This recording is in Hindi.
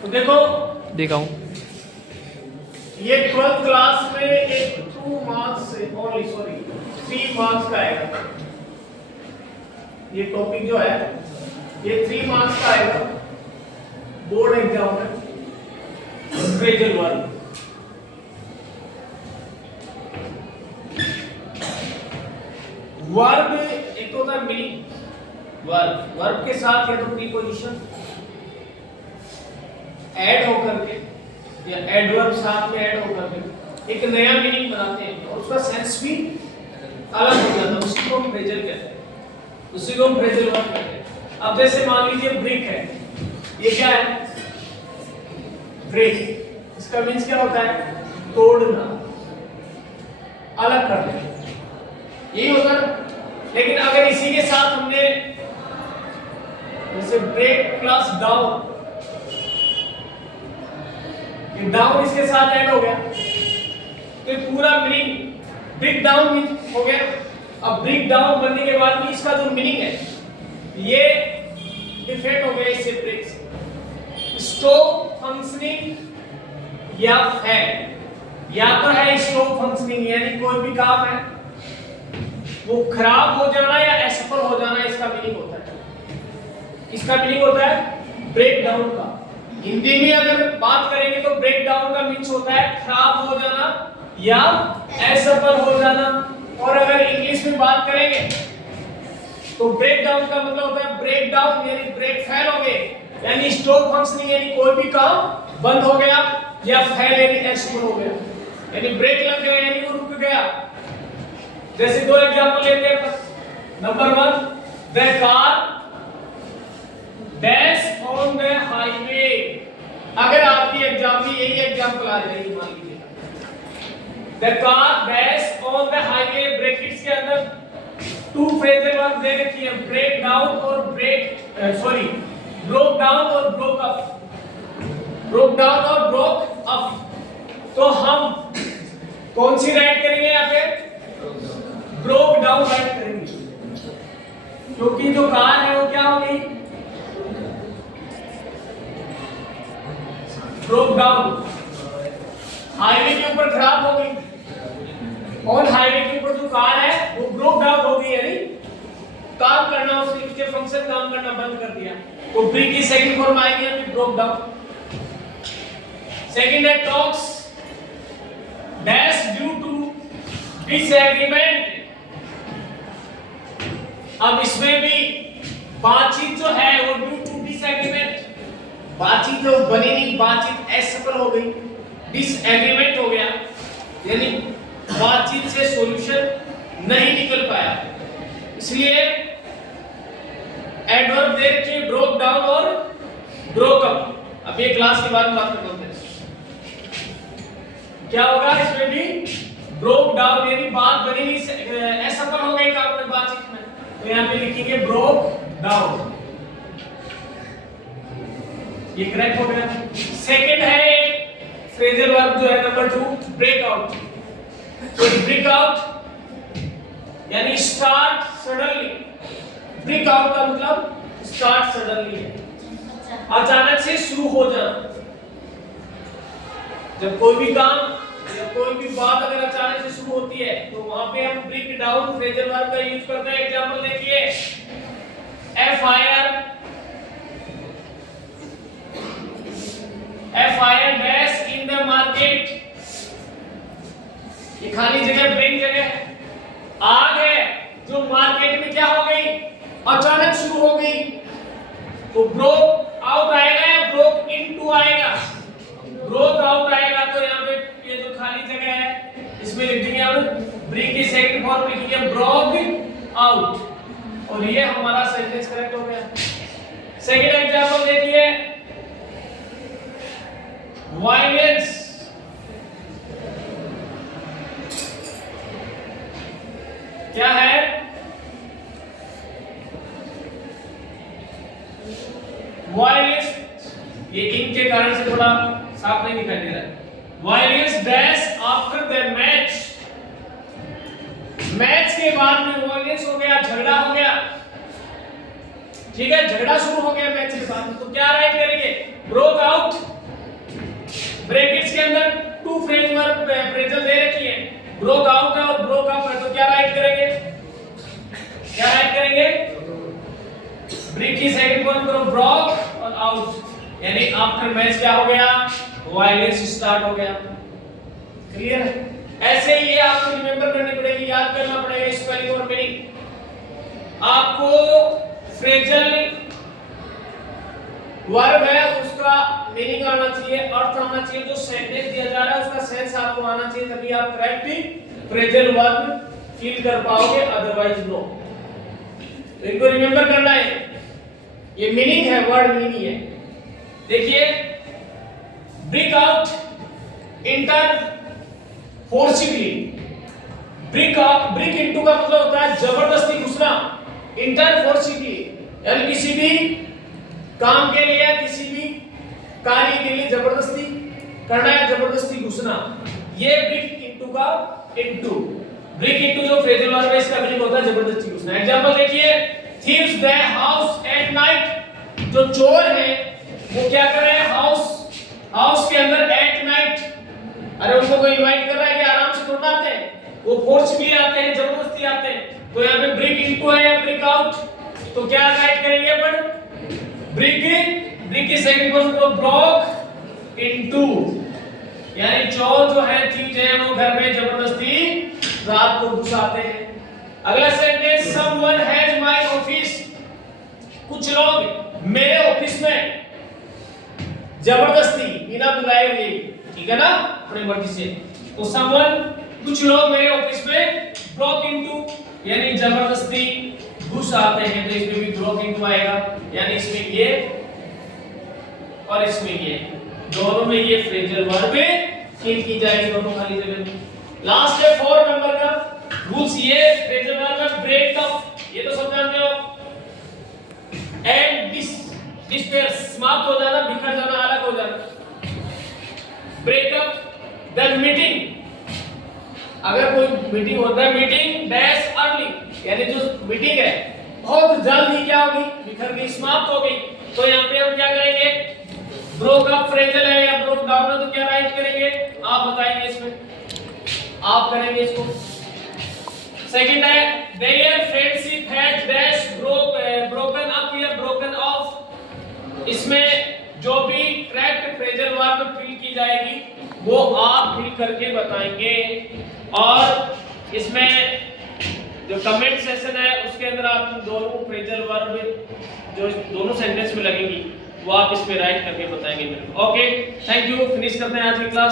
तो देखो दिखाऊं ये 12th क्लास में एक 2 मार्क्स से ओनली सॉरी 3 मार्क्स का आएगा। ये टॉपिक जो है ये 3 मार्क्स का आएगा बोर्ड एग्जाम में। फ्रेजल वर्ब वर्ब एक तो होता है मीनिंग। वर्ब के साथ या तो प्रीपोजिशन ऐड होकर के या एडवर्ब साथ में ऐड होकर के एक नया मीनिंग बनाते हैं और उसका सेंस भी अलग हो जाता है। उसी को हम फ्रेजल कहते हैं, उसी को हम फ्रेजल वर्ब कहते हैं। अब जैसे मान लीजिए ब्रिक है, ये क्या है? ब्रेक। इसका मीन्स क्या होता है? तोड़ना, अलग कर देना, यही होता है। लेकिन अगर इसी के साथ हमने जैसे ब्रेक प्लस डाउन, ये डाउन इसके साथ ऐड हो गया तो पूरा मीनिंग ब्रेक डाउन हो गया। अब ब्रेक डाउन बनने के बाद भी इसका जो मीनिंग है ये डिफरेंट हो गया इससे ब्रेक से। स्टॉप फंक्शनिंग या फैल, या तो है स्टॉप फंक्शनिंग यानी कोई भी काम है वो खराब हो जाना या असफल हो जाना, इसका मीनिंग होता है। इसका मीनिंग होता है ब्रेक डाउन का। हिंदी में अगर बात करेंगे तो ब्रेक डाउन का मीन्स होता है खराब हो जाना या असफल हो जाना। और अगर इंग्लिश में बात करेंगे तो ब्रेक डाउन का मतलब होता है ब्रेक डाउन यानी ब्रेक फेल हो गए, यानी स्टॉप फंक्शनिंग यानी कोई भी काम बंद हो गया, या फेल यानी असफल हो गया, यानी ब्रेक लग गया यानी वो रुक गया। जैसे दो एग्जांपल लेते हैं। Number 1, the car dash on the highway. अगर आपकी एग्जाम में यही एग्जांपल आ जाएगी, मान लीजिए the car dash on the highway, brackets के अंदर 2 फ्रेजल वर्ब दे रखी है, ब्रेक डाउन और ब्रोक डाउन और ब्रोक अप। ब्रोक डाउन और ब्रोक अप। तो हम कौन सी राइट करेंगे यहाँ पे? ब्रोक डाउन राइट करेंगे, क्योंकि जो कार है वो क्या होगी? ब्रोक डाउन, हाईवे के ऊपर खराब हो गई और हाईवे के ऊपर जो कार है वो ब्रोक डाउन हो गई, यानी काम करना उसके फंक्शन काम करना बंद कर दिया। तो ब्रेक की सेकंड फॉर्म आएगी यहाँ पे ब्रोक डाउन। सेकंड है talks dash due to disagreement. अब इसमें भी बातचीत जो है वो ड्यू टू डिसएग्रीमेंट, बातचीत तो बनी नहीं, बातचीत असफल हो गई, डिसएग्रीमेंट हो गया, यानी बातचीत से सॉल्यूशन नहीं निकल पाया। इसलिए एडवर्ब दे रखिए ब्रोक डाउन और ब्रोक अप। अब ये क्लास के बाद बात करते हैं क्या होगा। इसमें भी ब्रोक डाउन यानी बात बनी नहीं, असफल हो गई काम में, बातचीत में, तो यहाँ पे लिखेंगे ब्रोक डाउन, ये करेक्ट हो गया। सेकंड है फ्रेजल वर्ब जो है नंबर 2, ब्रेक आउट। तो ब्रेक आउट यानी स्टार्ट सडनली। ब्रेक आउट का मतलब स्टार्ट सडनली है, अचानक से शुरू हो जाना। जब कोई भी काम या कोई भी बात अगर अचानक से शुरू होती है तो वहां पे हम ब्रेक डाउन फ्रेजल वर्ब का यूज करते हैं। एग्जांपल देखिए, A fire dash in the market। ये खाली जगह ब्रेक जगह है, आग है जो मार्केट में क्या हो गई? अचानक शुरू हो गई। तो ब्रोक आउट आएगा या ब्रोक इनटू आएगा? ब्रोक आउट आएगा। तो यहाँ पे ये जो खाली जगह है इसमें लिख देंगे हम ब्रेक की सेकंड फॉर्म लिखेंगे ब्रोक आउट, और ये हमारा सेंटेंस करेक्ट हो गया। सेकंड एग्जांपल देखिए, वायलेंस। क्या है? वायलेंस, ये इन के कारण से थोड़ा साफ नहीं दिखाई दे रहा है। Violence dash after the match. Match के बाद में वायलेंस हो गया, झगड़ा हो गया, ठीक है, झगड़ा शुरू हो गया मैच के बाद, तो क्या राइट करेंगे? ब्रोक आउट ब्रोक आउट है और ब्रोक अप है, तो क्या राइट करेंगे? क्या राइट करेंगे? ब्रेक की सेकंड फॉर्म करो ब्रोक और आउट, यानी आफ्टर मैच क्या हो गया? वायलेंस स्टार्ट हो गया। क्लियर है? ऐसे ही ये आपको रिमेंबर करनी पड़ेगी, याद करना पड़ेगा स्पेलिंग और मीनिंग। आपको फ्रेजल वर्ब है उसका मीनिंग आना चाहिए, अर्थ आना चाहिए, जो सेंटेंस दिया जा रहा है उसका सेंस आपको आना चाहिए, तभी आप करेक्ट फ्रेजल वर्ब फील कर पाओगे, अदरवाइज नो। तो इनको रिमेंबर करना है, ये मीनिंग है, वर्ड मीनिंग है। देखिए, break out, enter forcibly, break into का मतलब होता है जबरदस्ती घुसना, इंटर फोर्सिबली यानी किसी भी काम के लिए, किसी भी कार्य के लिए जबरदस्ती करना या जबरदस्ती घुसना, ये ब्रेक इनटू का इनटू, ब्रेक इनटू जो फ्रेजल वर्ब है इसका मीनिंग होता है जबरदस्ती घुसना। एग्जांपल देखिए, thieves the house at night, जो चोर है वो क्या कर रहे हैं? हाउस के अंदर एट नाइट, अरे उनको कोई इनवाइट कर रहा है कि आराम से थोड़ा आते हैं, वो फोर्सफुली आते हैं, जबरदस्ती आते हैं। तो यहाँ पे ब्रेक इनटू है या ब्रेक आउट, तो क्या राइट करेंगे अपन? ब्रेक की सेकंड फॉर्म को ब्रोक इनटू, यानी चोर जो है, थीव जो है, वो घर में जबरदस्ती रात को घुस आते हैं। अगला sentence, someone has my office, कुछ लोग मेरे ऑफिस में जबरदस्ती बिना बुलाए हुए, ठीक है ना, अपनी मर्जी से, तो समवन कुछ लोग मेरे ऑफिस में ब्रोक इनटू यानी जबरदस्ती घुस आते हैं, तो इसमें भी ब्रोक इनटू आएगा, यानी इसमें ये और इसमें ये, दोनों में ये फ्रेजल वर्ब फिल की जाएगी, दोनों खाली जगह में। लास्ट है 4 नंबर का रूल्स, ये फ्रेजल वर्ब में ब्रेक अप, ये तो सब जानते हो, एंड डिस्पेयर समाप्त हो जाना, बिखर जाना, अलग हो जाना। ब्रेकअप, देन मीटिंग, अगर कोई मीटिंग होता है, मीटिंग डैश अर्ली, यानी जो मीटिंग है बहुत जल्द ही क्या होगी? बिखर गई, समाप्त हो गई। तो यहाँ पे हम क्या करेंगे? ब्रोक अप फ्रेजल है या ब्रोक डाउन है, तो क्या राइट करेंगे? आप बताएंगे, इसमें आप करेंगे इसको। सेकंड है, their friendship has dash broken up या ब्रोकन ऑफ, इसमें जो भी करेक्ट फ्रेजल वर्ब फिल की जाएगी वो आप फिल करके बताएंगे, और इसमें जो कमेंट सेशन है उसके अंदर आप दोनों फ्रेजल वर्ब जो दोनों सेंटेंस में लगेंगी वो आप इसमें राइट करके बताएंगे मेरे को। Okay, thank you. फिनिश करते हैं आज की क्लास।